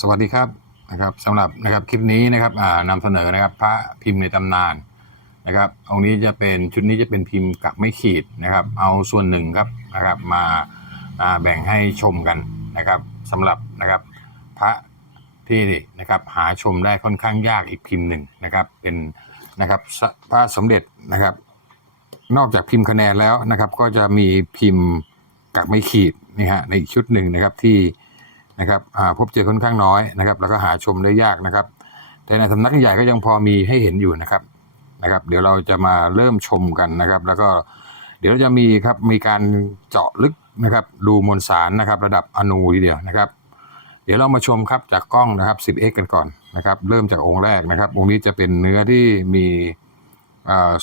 สวัสดีครับนะครับสำหรับนะครับคลิปนี้นะครับนำเสนอนะครับพระพิมพ์ในตำนานนะครับองค์นี้จะเป็นชุดนี้จะเป็นพิมพ์กับไม่ขีดนะครับ เอาส่วนหนึ่งครับนะครับมาแบ่งให้ชมกันนะครับสำหรับนะครับพระที่นะครับหาชมได้ค่อนข้างยากอีกพิมพ์หนึ่งนะครับเป็นนะครับพระสมเด็จนะครับ นอกจากพิมพ์คะแนนแล้วนะครับ ก็จะมีพิมพ์กับไม่ขีดนี่ฮะในอีกชุดหนึ่งนะครับที่ นะครับพบเจอค่อนข้างน้อยนะครับแล้วก็หาชมได้ยากนะครับ แต่ในสำนักใหญ่ก็ยังพอมีให้เห็นอยู่นะครับนะครับ เดี๋ยวเราจะมาเริ่มชมกันนะครับ แล้วก็เดี๋ยวเราจะมีครับมีการเจาะลึกนะครับ ดูมวลสารนะครับ ระดับอนูทีเดียวนะครับ เดี๋ยวเรามาชมครับจากกล้องนะครับ 10x กันก่อนนะครับ เริ่มจากองค์แรกนะครับ องค์นี้จะเป็นเนื้อที่มี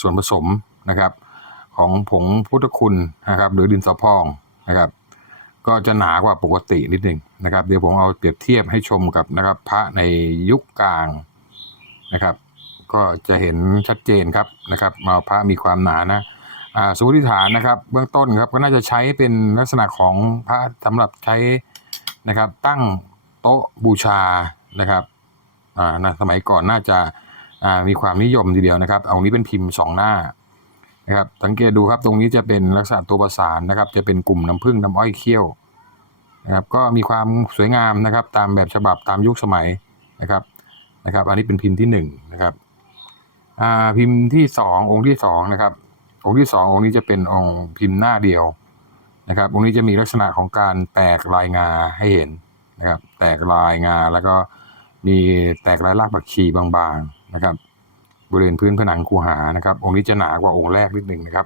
ส่วนผสมนะครับ ของผงพุทธคุณนะครับ หรือดินสอพองนะครับ ก็จะหนากว่าปกตินิดหนึ่ง นะครับเดี๋ยวผมเอาเปรียบเทียบให้ชมกับนะครับพระในยุคกลางนะครับ ก็จะเห็นชัดเจนครับนะครับมาพระมีความหนานะอ่าสมมติฐานนะครับ เบื้องต้นครับก็น่าจะใช้เป็นลักษณะของพระสำหรับใช้นะครับ ตั้งโต๊ะบูชานะครับอ่านะสมัยก่อนน่าจะอ่ามีความนิยมทีเดียวนะครับ เอานี้เป็นพิมพ์สองหน้านะครับสังเกตดูครับตรงนี้จะเป็นลักษณะตัวประสานนะครับ จะเป็นกลุ่มน้ำผึ้งน้ำอ้อยเขี้ยว นะครับก็มีความสวยงามนะครับตามแบบฉบับตามยุคสมัยนะครับนะครับอันนี้เป็นพิมพ์ที่หนึ่งนะครับพิมพ์ที่สององค์ที่สองนะครับองค์ที่สององค์นี้จะเป็นองค์พิมพ์หน้าเดียวนะครับองค์นี้จะมีลักษณะของการแตกลายงาให้เห็นนะครับแตกลายงาแล้วก็มีแตกลายรากผักชีบางๆนะครับบริเวณพื้นผนังคูหานะครับ องค์นี้จะหนากว่าองค์แรกนิดหนึ่งนะครับ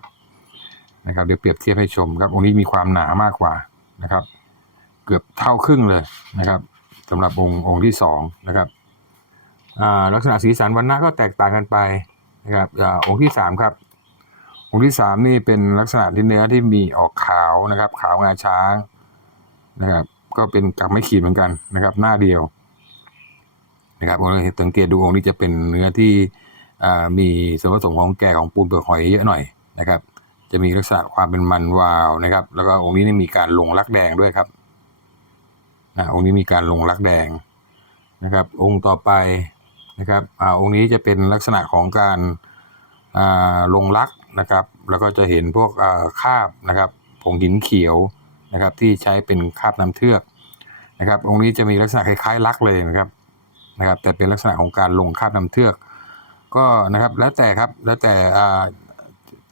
นะครับเดี๋ยวเปรียบเทียบให้ชมครับองค์นี้มีความหนามากกว่านะครับ เกือบเท่าครึ่งเลยนะครับสำหรับองค์องค์ที่สองนะครับลักษณะสีสันวันหน้าก็แตกต่างกันไปนะครับอองค์ที่สามครับองค์ที่สามนี่เป็นลักษณะที่เนื้อที่มีออกขาวนะครับ ขาวงาช้างนะครับ ก็เป็นกับไม่ขีดเหมือนกันนะครับ หน้าเดียวนะครับเราสังเกตดูองค์นี้จะเป็นเนื้อที่มีส่วนผสมของแก่ของปูนเปลือกหอยเยอะหน่อยนะครับ จะมีลักษณะความเป็นมันวาวนะครับ แล้วก็องค์นี้นี่มีการลงรักแดงด้วยครับ นะองค์นี้มีการลงรักแดงนะครับ องค์ต่อไปนะครับอ่าองค์นี้จะเป็นลักษณะของการอ่าลงรักนะครับ แล้วก็จะเห็นพวกอ่าคาบนะครับผงหินเขียวนะครับ ที่ใช้เป็นคาบน้ำเทือกนะครับ องค์นี้จะมีลักษณะคล้ายๆรักเลยนะครับนะครับ แต่เป็นลักษณะของการลงคาบน้ำเทือก ก็นะครับแล้วแต่ครับแล้วแต่อ่า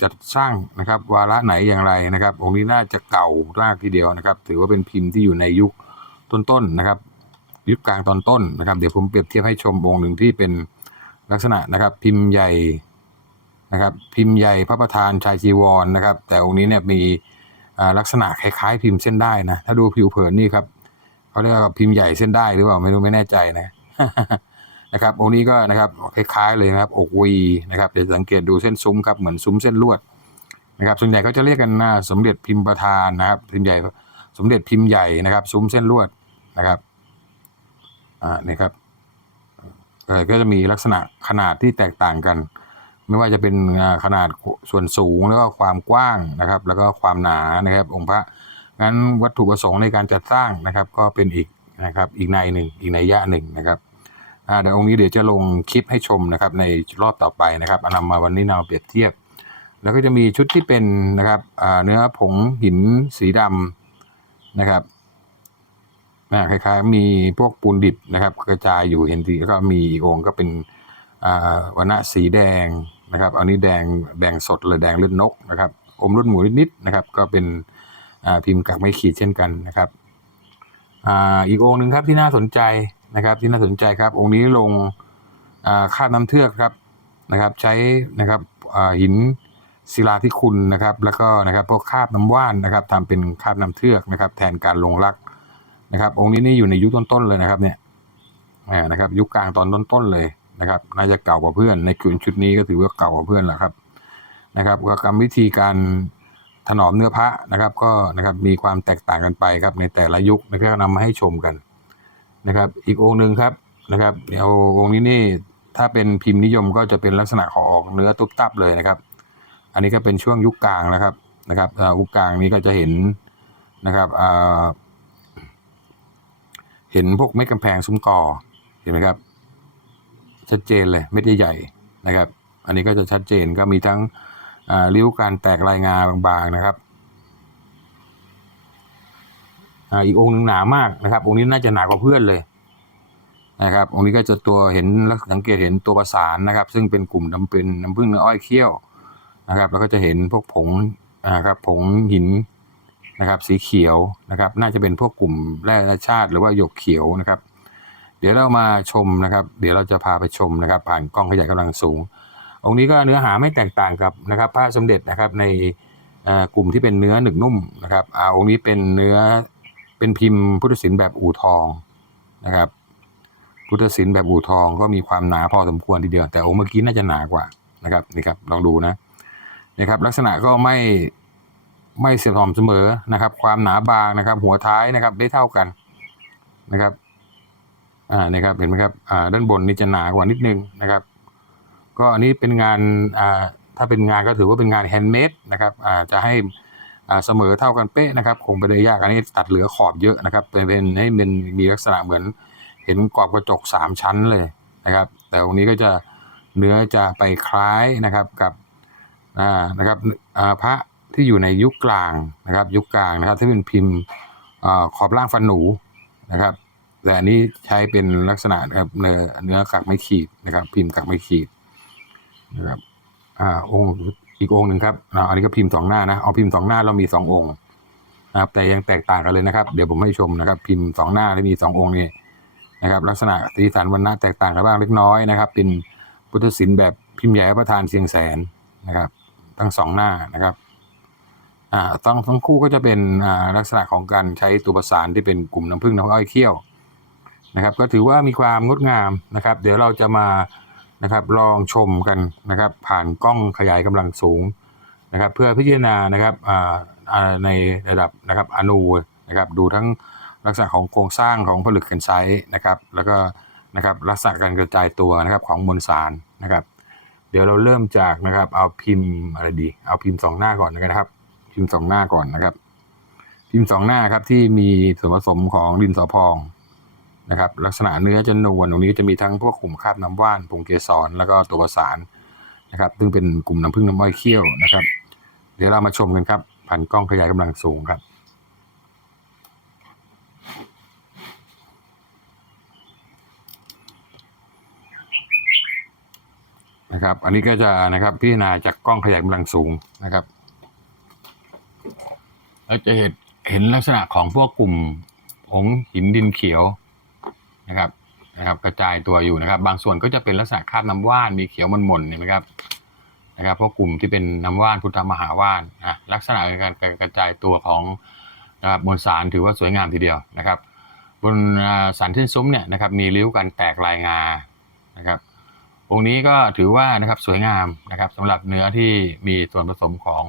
จะสร้างนะครับวาระไหนอย่างไรนะครับ องค์นี้น่าจะเก่ามากทีเดียวนะครับ ถือว่าเป็นพิมพ์ที่อยู่ในยุค ต้นๆนนะครับยุคกลางตอนต้นนะครับ เดี๋ยวผมเปรียบเทียบให้ชมองค์หนึ่งที่เป็นลักษณะนะครับ พิมพ์ใหญ่นะครับ พิมพ์ใหญ่พระประธานชายจีวรนะครับ แต่องค์นี้เนี่ยมีลักษณะคล้ายๆ พิมพ์เส้นได้นะถ้าดูผิวเผินนี่ครับเขาเรียกว่าพิมพ์ใหญ่เส้นได้หรือเปล่าไม่รู้ไม่แน่ใจนะนะครับองค์นี้ก็นะครับคล้ายๆเลยนะครับอกวีนะครับเดี๋ยวสังเกตดูเส้นซุ้มครับเหมือนซุ้มเส้นลวดนะครับส่วนใหญ่เขาจะเรียกกันนะสมเด็จพิมพ์ประธานนะครับพิมพ์ใหญ่ สมเด็จพิมพ์ใหญ่นะครับ ซุ้มเส้นลวดนะครับอ่านี่ครับเออก็จะมีลักษณะขนาดที่แตกต่างกัน ไม่ว่าจะเป็นขนาดส่วนสูงแล้วก็ความกว้างนะครับ แล้วก็ความหนานะครับองค์พระงั้นวัตถุประสงค์ในการจัดสร้างนะครับ ก็เป็นอีกนะครับอีกในหนึ่งอีกในยะหนึ่งนะครับอ่าเดี๋ยวองค์นี้เดี๋ยวจะลงคลิปให้ชมนะครับ ในรอบต่อไปนะครับอานำมาวันนี้นำมาเปรียบเทียบ แล้วก็จะมีชุดที่เป็นนะครับอ่าเนื้อผงหินสีดำ นะครับนะคล้ายๆมีพวกปูนดิบนะครับ กระจายอยู่เห็นทีแล้วก็มีอีกองค์ก็เป็นวันณะสีแดงนะครับ อันนี้แดงแดงสดเลยแดงเลือดนกนะครับ อมรสหมูนิดๆนะครับ ก็เป็นพิมพ์กักไม่ขีดเช่นกันนะครับอ,อีกองค์หนึ่งครับที่น่าสนใจนะครับที่น่าสนใจครับ องค์นี้ลงคาดน้ำเทือกครับนะครับ ใช้นะครับหิน ศิลาที่คุณนะครับ แล้วก็นะครับพวกคาบน้ำว่านนะครับทำเป็นคาบน้ำเทือกนะครับ แทนการลงรักนะครับ องค์นี้นี่อยู่ในยุคต้นๆเลยนะครับ เนี่ยนะครับ ยุคกลางตอนต้นๆเลยนะครับ น่าจะเก่ากว่าเพื่อน ในคืนชุดนี้ก็ถือว่าเก่ากว่าเพื่อนแหละครับ นะครับกรรมวิธีการถนอมเนื้อพระนะครับ ก็นะครับมีความแตกต่างกันไปครับ ในแต่ละยุคนะครับนำมาให้ชมกันนะครับ อีกองค์หนึ่งครับนะครับเดี๋ยวองค์นี้นี่ถ้าเป็นพิมพ์นิยมก็จะเป็นลักษณะของออกเนื้อตุ๊บตับเลยนะครับ อันนี้ก็เป็นช่วงยุคกลางนะครับนะครับอ่ายุคกลางนี้ก็จะเห็นนะครับอ่าเห็นพวกเม็ดกำแพงซุ้มกอเห็นไหมครับ ชัดเจนเลยเม็ดใหญ่ๆนะครับ อันนี้ก็จะชัดเจนก็มีทั้งอ่าริ้วการแตกลายงาบางๆนะครับอีกองค์หนึ่งหนามากนะครับ องค์นี้น่าจะหนากว่าเพื่อนเลยนะครับองค์นี้ก็จะตัวเห็นสังเกตเห็นตัวประสานนะครับ ซึ่งเป็นกลุ่มน้ำเป็นน้ำผึ้งเนื้ออ้อยเขี้ยว นะครับแล้วก็จะเห็นพวกผงอ่าครับผงหินนะครับสีเขียวนะครับ น่าจะเป็นพวกกลุ่มแร่ชาติ หรือว่าหยกเขียวนะครับ เดี๋ยวเรามาชมนะครับ เดี๋ยวเราจะพาไปชมนะครับ ผ่านกล้องขยายกำลังสูง องค์นี้ก็เนื้อหาไม่แตกต่างกับนะครับ พระสมเด็จนะครับในกลุ่มที่เป็นเนื้อหนึกนุ่มนะครับอาองค์นี้เป็นเนื้อเป็นพิมพ์พุทธศิลป์แบบอู่ทองนะครับ พุทธศิลป์แบบอู่ทองก็มีความหนาพอสมควรทีเดียวแต่องค์เมื่อกี้น่าจะหนากว่านะครับนี่ครับลองดูนะ นะครับลักษณะก็ไม่ไม่เสม่ำเสมอนะครับ ความหนาบางนะครับ หัวท้ายนะครับได้เท่ากันนะครับอ่านี่ครับเห็นไหมครับอ่าด้านบนนี่จะหนากว่านิดนึงนะครับ ก็อันนี้เป็นงานอ่าถ้าเป็นงานก็ถือว่าเป็นงานแฮนด์เมดนะครับอ่าจะให้อ่าเสมอเท่ากันเป๊ะนะครับ คงเป็นเรื่องยากอันนี้ตัดเหลือขอบเยอะนะครับเป็นเป็นให้เป็นมีลักษณะเหมือน เห็นกรอบกระจกสามชั้นเลยนะครับ แต่ตรงนี้ก็จะเนื้อจะไปคล้ายนะครับกับ นะครับพระที่อยู่ในยุคกลางนะครับ ยุคกลางนะครับที่เป็นพิมพ์ขอบล่างฟันหนูนะครับ แต่อันนี้ใช้เป็นลักษณะนะครับเนื้อเนื้อกักไม่ขีดนะครับ พิมพ์กักไม่ขีดนะครับอ่าองค์อีกองค์หนึ่งครับอันนี้ก็พิมพ์สองหน้านะเอาพิมพ์สองหน้าเรามีสององค์นะครับ แต่ยังแตกต่างกันเลยนะครับ เดี๋ยวผมให้ชมนะครับ พิมพ์สองหน้าที่มีสององค์นี้นะครับ ลักษณะสีสันวันณะแตกต่างกันบ้างเล็กน้อยนะครับ เป็นพุทธศิลป์แบบพิมพ์ใหญ่ประธานเชียงแสนนะครับ ทั้งสองหน้านะครับอ่าทั้งทั้งคู่ก็จะเป็นอ่าลักษณะของการใช้ตัวประสานที่เป็นกลุ่มน้ำผึ้งน้ำอ้อยเขี้ยวนะครับ ก็ถือว่ามีความงดงามนะครับ เดี๋ยวเราจะมานะครับลองชมกันนะครับ ผ่านกล้องขยายกำลังสูงนะครับ เพื่อพิจารณานะครับอ่าในระดับนะครับอนูนะครับ ดูทั้งลักษณะของโครงสร้างของผลึกแคนไซต์นะครับ แล้วก็นะครับลักษณะการกระจายตัวนะครับของมวลสารนะครับ ดี๋ยวเราเริ่มจากนะครับ เอาพิมพ์อะไรดี เอาพิมพ์สองหน้าก่อนนะครับ พิมพ์สองหน้าก่อนนะครับ พิมพ์สองหน้าครับที่มีส่วนผสมของดินสอพองนะครับ ลักษณะเนื้อจะนวลตรงนี้จะมีทั้งพวกกลุ่มคาบน้ำว่านผงเกสรแล้วก็ตัวประสานนะครับ ซึ่งเป็นกลุ่มน้ำผึ้งน้ำอ้อยเคี่ยวนะครับ เดี๋ยวเรามาชมกันครับผ่านกล้องขยายกำลังสูงครับ นะครับ อันนี้ก็จะนะครับพิจารณาจากกล้องขยายกำลังสูงนะครับแล้วจะเห็นเห็นลักษณะของพวกกลุ่มผงหินดินเขียวนะครับนะครับกระจายตัวอยู่นะครับ บางส่วนก็จะเป็นลักษณะคราบน้ำว่านมีเขียวมันหม่นเห็นไหมครับนะครับพวกกลุ่มที่เป็นน้ำว่านพุทธมหาว่านนะลักษณะการกระจายตัวของนะครับมวลสารถือว่าสวยงามทีเดียวนะครับ บนอ่าสันเส้นซุ้มเนี่ยนะครับมีริ้วการแตกลายงานะครับ องค์นี้ก็ถือว่านะครับสวยงามนะครับสำหรับเนื้อที่มีส่วนผสมของ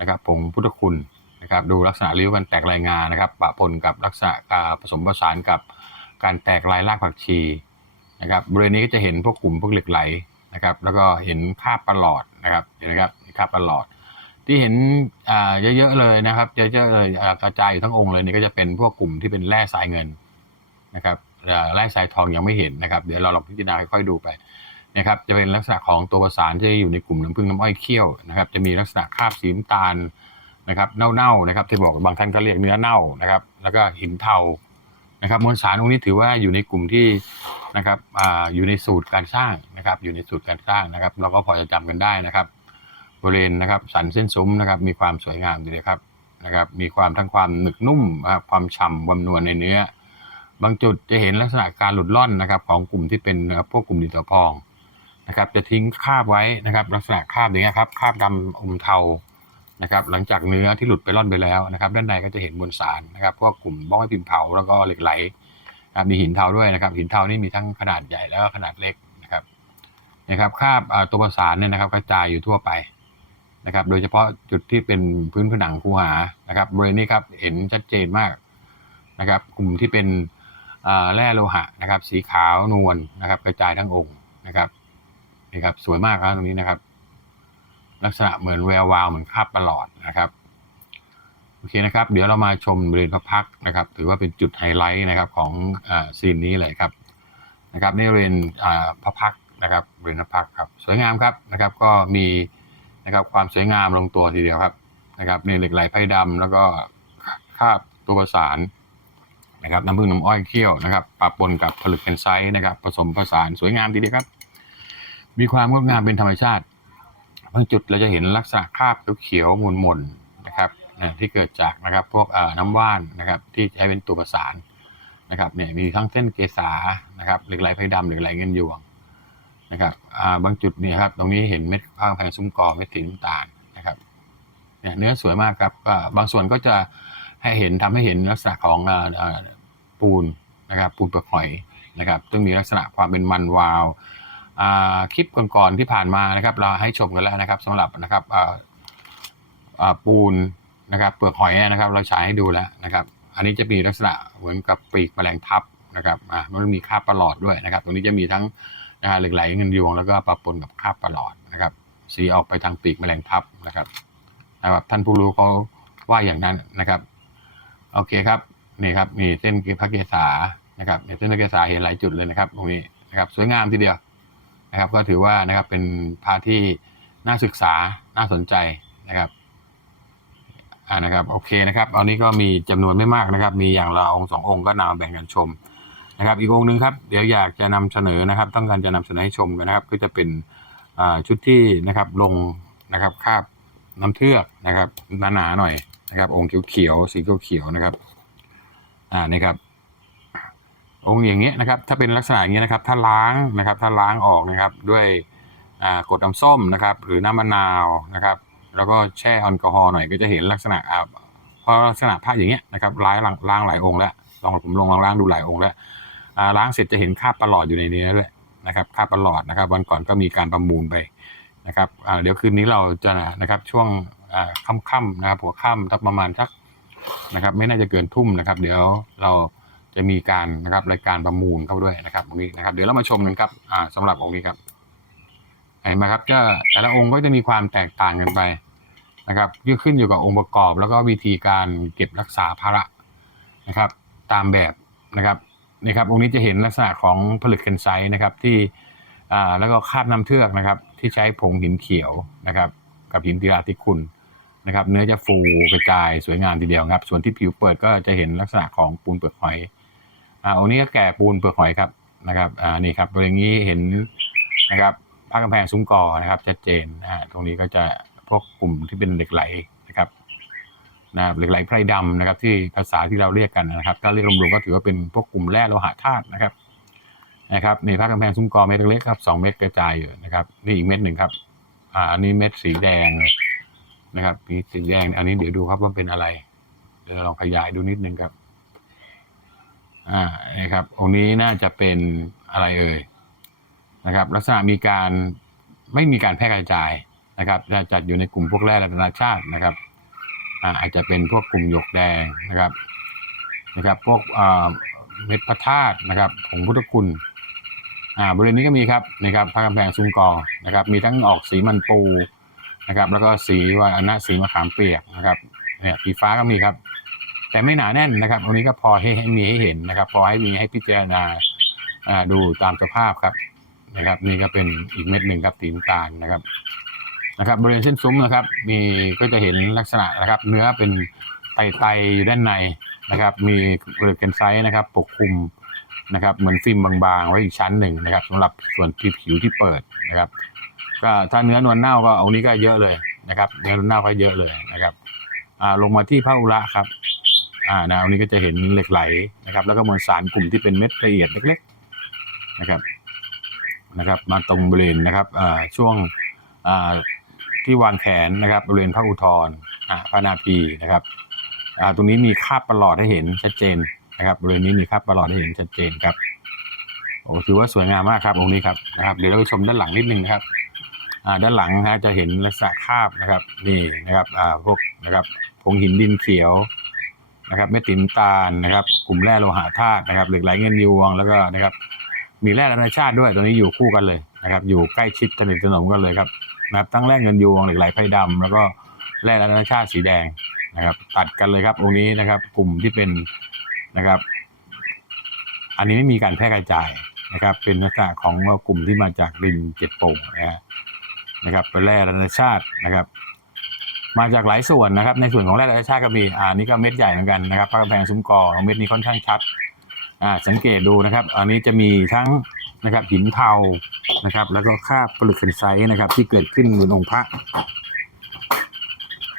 นะครับผงพุทธคุณนะครับดูลักษณะริ้วการแตกลายงานะครับปะปนกับลักษณะการผสมผสานกับการแตกลายรากผักชีนะครับบริเวณนี้ก็จะเห็นพวกกลุ่มพวกเหล็กไหลนะครับ แล้วก็เห็นคาบประหลอดนะครับเห็นไหมครับคาบประหลอด ที่เห็นอ่าเยอะๆเลยนะครับเยอะๆเลยอ่ากระจายอยู่ทั้งองค์เลยนี่ก็จะเป็นพวกกลุ่มที่เป็นแร่สายเงินนะครับแร่สายทองยังไม่เห็นนะครับ เดี๋ยวเราลองพิจารณาค่อยๆดูไป นะครับจะเป็นลักษณะของตัวประสานที่อยู่ในกลุ่มน้ำผึ้งน้ำอ้อยเคี่ยวนะครับจะมีลักษณะคราบสีน้ำตาลนะครับเน่าๆนะครับที่บอกบางท่านก็เรียกเนื้อเน่านะครับแล้วก็หินเทานะครับมวลสารตรงนี้ถือว่าอยู่ในกลุ่มที่นะครับออยู่ในสูตรการสร้างนะครับอยู่ในสูตรการสร้างนะครับ เราก็พอจะจำกันได้นะครับบริเวณนะครับสันเส้นซุ้มนะครับมีความสวยงามดีเลยครับนะครับมีความทั้งความหนึกนุ่มนะครับความฉ่ำควานวลในเนื้อ บางจุดจะเห็นลักษณะการหลุดล่อนนะครับของกลุ่มที่เป็นพวกกลุ่มดินสอพอง นะครับ จะทิ้งคราบไว้นะครับ ลักษณะคราบอย่างเงี้ยครับคราบดำอมเทานะครับ หลังจากเนื้อที่หลุดไปร่อนไปแล้วนะครับ ด้านในก็จะเห็นมวลสารนะครับพวกกลุ่มบ้องไม้พิมพ์เผาแล้วก็เหล็กไหลนะครับมีหินเทาด้วยนะครับ หินเทานี่มีทั้งขนาดใหญ่แล้วก็ขนาดเล็กนะครับนะครับคราบตัวประสานเนี่ยนะครับกระจายอยู่ทั่วไปนะครับ โดยเฉพาะจุดที่เป็นพื้นผนังคูหานะครับบริเวณนี้ครับเห็นชัดเจนมากนะครับ กลุ่มที่เป็นแร่โลหะนะครับ สีขาวนวลนะครับ กระจายทั้งองค์นะครับ นี่ครับสวยมากครับตรงนี้นะครับ ลักษณะเหมือนแวววาวเหมือนคาบประหลอดนะครับโอเคนะครับ เดี๋ยวเรามาชมบริเวณพระพักนะครับ ถือว่าเป็นจุดไฮไลท์นะครับของซีนนี้เลยครับนะครับนี่บริเวณอ่าพระพักนะครับบริเวณพระพักครับสวยงามครับนะครับ ก็มีนะครับความสวยงามลงตัวทีเดียวครับนะครับนี่เหล็กไหลไพ่ดำแล้วก็คาบตัวประสานนะครับน้ำผึ้งน้ำอ้อยเคี่ยวนะครับปะปนกับผลึกแคนไซต์นะครับ ผสมผสานสวยงามทีเดียวครับ มีความงดงามเป็นธรรมชาติบางจุดเราจะเห็นลักษณะคราบเขียวๆมนๆนะครับที่เกิดจากนะครับพวกน้ำว่านนะครับที่ใช้เป็นตัวประสานนะครับเนี่ยมีทั้งเส้นเกษานะครับเหล็กไหลไพดำเหล็กไหลเงินยวงนะครับาบางจุดนี่ครับตรงนี้เห็นเม็ดข้างแพงซุ้มกอเม็ดสีน้ำตาลนะครับเนี่ยเนื้อสวยมากครับบางส่วนก็จะให้เห็นทำให้เห็นลักษณะของอปูนนะครับปูนเปลือกหอยนะครับซึ่งมีลักษณะความเป็นมันวาว คลิปก่อนๆที่ผ่านมานะครับ เราให้ชมกันแล้วนะครับสำหรับนะครับปูนนะครับเปลือกหอยนะครับ เราฉายให้ดูแล้วนะครับ อันนี้จะมีลักษณะเหมือนกับปีกแมลงทับนะครับอ่ามันมีคราบประหลอดด้วยนะครับ ตรงนี้จะมีทั้งนะฮะเหล็กไหลเงินยวงแล้วก็ปะปนกับคราบประหลอดนะครับ สีออกไปทางปีกแมลงทับนะครับนะครับท่านผู้รู้เขาว่าอย่างนั้นนะครับโอเคครับนี่ครับมีเส้นพระเกศานะครับเส้นพระเกศาเห็นหลายจุดเลยนะครับ ตรงนี้นะครับ สวยงามทีเดียว นะครับก็ถือว่านะครับเป็นพระที่น่าศึกษาน่าสนใจนะครับอ่านะครับโอเคนะครับอันนี้ก็มีจำนวนไม่มากนะครับ มีอย่างละองค์สององค์ก็นำมาแบ่งกันชมนะครับ อีกองค์หนึ่งครับเดี๋ยวอยากจะนำเสนอนะครับ ต้องการจะนำเสนอให้ชมกันนะครับ ก็จะเป็นอ่าชุดที่นะครับลงนะครับคาบน้ำเทือกนะครับหนาๆหน่อยนะครับ องค์เขียวๆสีเขียวๆนะครับอ่านี่ครับ องค์อย่างเงี้ยนะครับ ถ้าเป็นลักษณะอย่างเงี้ยนะครับ ถ้าล้างนะครับ ถ้าล้างออกนะครับด้วยกดน้ำส้มนะครับ หรือน้ำมะนาวนะครับ แล้วก็แช่แอลกอฮอล์หน่อยก็จะเห็นลักษณะอ่าเพราะลักษณะผ้าอย่างเงี้ยนะครับล้างล้างหลายองค์แล้วลองผมลองล้างดูหลายองค์แล้วล้างเสร็จจะเห็นคราบประหลอดอยู่ในนื้อด้วยนะครับคราบประหลอดนะครับ วันก่อนก็มีการประมูลไปนะครับเดี๋ยวคืนนี้เราจะนะครับช่วงค่ำๆนะครับหัวค่ำทักประมาณสักนะครับ ไม่น่าจะเกินทุ่มนะครับ เดี๋ยวเรา จะมีการนะครับรายการประมูลเข้าด้วยนะครับตรงนี้นะครับ เดี๋ยวเรามาชมกันครับอ่าสำหรับองค์นี้ครับเห็นไหมครับก็แต่ละองค์ก็จะมีความแตกต่างกันไปนะครับขึ้นอยู่กับองค์ประกอบ แล้วก็วิธีการเก็บรักษาภาระนะครับ ตามแบบนะครับนี่ครับองค์นี้จะเห็นลักษณะของผลึกเคนไซต์นะครับที่อ่าแล้วก็คาบน้ำเทือกนะครับ ที่ใช้ผงหินเขียวนะครับ กับหินติราธิคุณนะครับ เนื้อจะฟูกระจายสวยงามทีเดียวครับ ส่วนที่ผิวเปิดก็จะเห็นลักษณะของปูนเปลือกหอย อ่าองค์นี้ก็แก่ปูนเปลือกหอยครับนะครับอ่านี่ครับบริเวณนี้เห็นนะครับภาคกำแพงซุ้มกอนะครับชัดเจนอ่าตรงนี้ก็จะพวกกลุ่มที่เป็นเหล็กไหลนะครับนะครับเหล็กไหลไพรดำนะครับ ที่ภาษาที่เราเรียกกันนะครับถ้าเรียกรวมๆก็ถือว่าเป็นพวกกลุ่มแร่โลหะธาตุนะครับนะครับนี่ภาคกำแพงซุ้มกอเม็ดเล็กๆครับสองเม็ดกระจายอยู่นะครับนี่อีกเม็ดหนึ่งครับอ่าอันนี้เม็ดสีแดงนะครับมีสีแดงอันนี้เดี๋ยวดูครับว่าเป็นอะไรเดี๋ยวลองขยายดูนิดนึงครับ อ่านี่ครับองค์นี้น่าจะเป็นอะไรเอ่ยนะครับ ลักษณะมีการไม่มีการแพร่กระจายนะครับจะจัดอยู่ในกลุ่มพวกแร่ระนาชาตินะครับอ่าอาจจะเป็นพวกกลุ่มหยกแดงนะครับนะครับ พวกอ่าเม็ดพระธาตุนะครับผงพุทธคุณอ่าบริเวณนี้ก็มีครับนี่ครับพระกำแพงซุ้มกอนะครับ มีทั้งออกสีมันปูนะครับ แล้วก็สีว่าอันนะสีมะขามเปียกนะครับเนี่ยสีฟ้าก็มีครับ แต่ไม่หนาแน่นนะครับตรงนี้ก็พอให้มีให้เห็นนะครับ พอให้มีให้พิจารณาดูตามสภาพครับนะครับ นี่ก็เป็นอีกเม็ดหนึ่งครับสีน้ำตาลนะครับนะครับบริเวณเส้นซุ้มนะครับ มีก็จะเห็นลักษณะนะครับ เนื้อเป็นไตไตอยู่ด้านในนะครับ มีเปลือกแคนไซต์นะครับ ปกคลุมนะครับ เหมือนฟิล์มบางๆ ไว้อีกชั้นหนึ่งนะครับสำหรับส่วนที่ผิวที่เปิดนะครับ ก็ถ้าเนื้อนวลเน่าก็เอานี้ก็เยอะเลยนะครับ เนื้อนวลเน่าก็เยอะเลยนะครับอ่าลงมาที่พระอุระครับ อ่าแนวนี้ก็จะเห็นเหล็กไหลนะครับ แล้วก็มวลสารกลุ่มที่เป็นเม็ดละเอียดเล็กๆนะครับนะครับมาตรงบริเวณนะครับอ่าช่วงอ่าที่วางแขนนะครับบริเวณพระอุทธรอ่าพระนาพีนะครับอ่าตรงนี้มีคาบประหลอดให้เห็นชัดเจนนะครับบริเวณนี้มีคาบประหลอดให้เห็นชัดเจนครับโอ้ถือว่าสวยงามมากครับองค์นี้ครับนะครับเดี๋ยวเราไปชมด้านหลังนิดนึงนะครับอ่าด้านหลังนะจะเห็นลักษณะคาบนะครับนี่นะครับอ่าพวกนะครับผงหินดินเขียว นะครับเม็ดติมตาลนะครับ กลุ่มแร่โลหะธาตุนะครับเหล็กไหลเงินยวงแล้วก็นะครับ มีแร่ธรรมชาติด้วยตัวนี้อยู่คู่กันเลยนะครับ อยู่ใกล้ชิดสนิทสนมกันเลยครับนะครับทั้งแร่เงินยวงเหล็กไหลไพรดำแล้วก็แร่ธรรมชาติสีแดงนะครับ ตัดกันเลยครับองค์นี้นะครับ กลุ่มที่เป็นนะครับ อันนี้ไม่มีการแพร่กระจายนะครับ เป็นลักษณะของกลุ่มที่มาจากดินเจ็ดโป่งนะฮะนะครับเป็นแร่ธรรมชาตินะครับ มาจากหลายส่วนนะครับ ในส่วนของแร่ธรรมชาติก็มีอ่านี่ก็เม็ดใหญ่เหมือนกันนะครับพระกำแพงซุ้มกอเม็ดนี้ค่อนข้างชัดอ่าสังเกตดูนะครับ อันนี้จะมีทั้งนะครับหินเทานะครับ แล้วก็คราบปลึกเคนไซต์นะครับ ที่เกิดขึ้นบนองค์พระ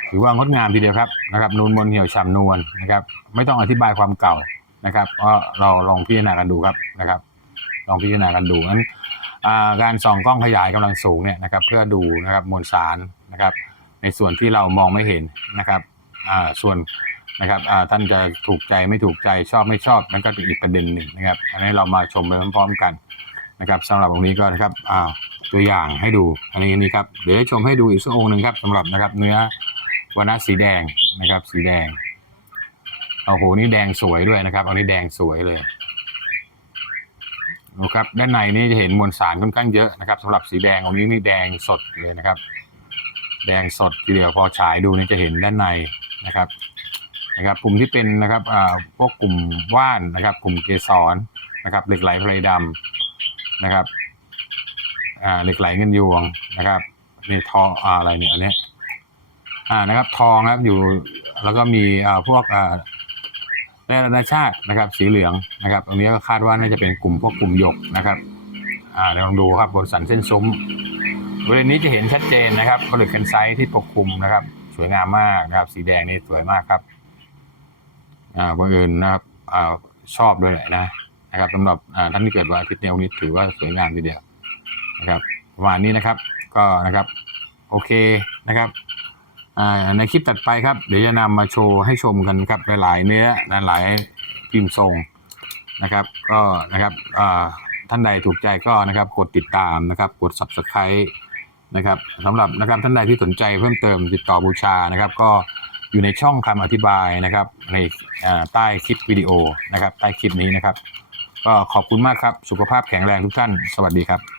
ถือว่างดงามทีเดียวครับนะครับนูนมนเหี่ยวฉ่ำนวลนะครับ ไม่ต้องอธิบายความเก่านะครับเพราะเราลองพิจารณากันดูครับนะครับ ลองพิจารณากันดูนั้นอ่าการส่องกล้องขยายกำลังสูงเนี่ยนะครับ เพื่อดูนะครับมวลสารนะครับ ในส่วนที่เรามองไม่เห็นนะครับส่วนนะครับท่านจะถูกใจไม่ถูกใจชอบไม่ชอบนั่นก็เป็นอีกประเด็นหนึ่งนะครับ อันนี้เรามาชมไปพร้อมๆกันนะครับสำหรับองค์นี้ก็นะครับตัวอย่างให้ดูอันนี้นี่ครับเดี๋ยวชมให้ดูอีกสักองค์หนึ่งครับสำหรับนะครับเนื้อวานะสีแดงนะครับ สีแดงโอ้โหนี่แดงสวยด้วยนะครับ อันนี้แดงสวยเลยดูครับด้านในนี่จะเห็นมวลสารค่อนข้างเยอะนะครับสำหรับสีแดงอันนี้นี่แดงสดเลยนะครับ แดงสดทีเดียวพอฉายดูนี่จะเห็นด้านในนะครับนะครับกลุ่มที่เป็นนะครับอ่าพวกกลุ่มว่านนะครับ กลุ่มเกสรนะครับเหล็กไหลทะเลดำนะครับอ่าเหล็กไหลเงินยวงนะครับนี่ทออ่าอะไรเนี่ยอันเนี้ยอ่านะครับทองนะครับอยู่แล้วก็มีอ่าพวกอ่าแร่ธรรมชาตินะครับสีเหลืองนะครับตรงนี้ก็คาดว่าน่าจะเป็นกลุ่มพวกกลุ่มหยกนะครับอ่าเดี๋ยวลองดูครับบนสันเส้นซุ้ม บริเวณนี้จะเห็นชัดเจนนะครับผลึกแคนไซต์ที่ปกคลุมนะครับ สวยงามมากนะครับ สีแดงนี่สวยมากครับอ่าบังเอิญนะครับอ่าชอบด้วยแหละนะนะครับสำหรับท่านที่เกิดวันอาทิตย์เนี่ยวันนี้ถือว่าสวยงามทีเดียวนะครับประมาณนี้นะครับก็นะครับโอเคนะครับอ่าในคลิปตัดไปครับ เดี๋ยวจะนำมาโชว์ให้ชมกันครับหลายๆเนื้อหลายๆพิมพ์ทรงนะครับ ก็นะครับอ่าท่านใดถูกใจก็นะครับกดติดตามนะครับ กด subscribe นะครับสำหรับนะครับท่านใดที่สนใจเพิ่มเติมติดต่อบูชานะครับ ก็อยู่ในช่องคำอธิบายนะครับ ในใต้คลิปวิดีโอนะครับ ใต้คลิปนี้นะครับ ก็ขอบคุณมากครับ สุขภาพแข็งแรงทุกท่าน สวัสดีครับ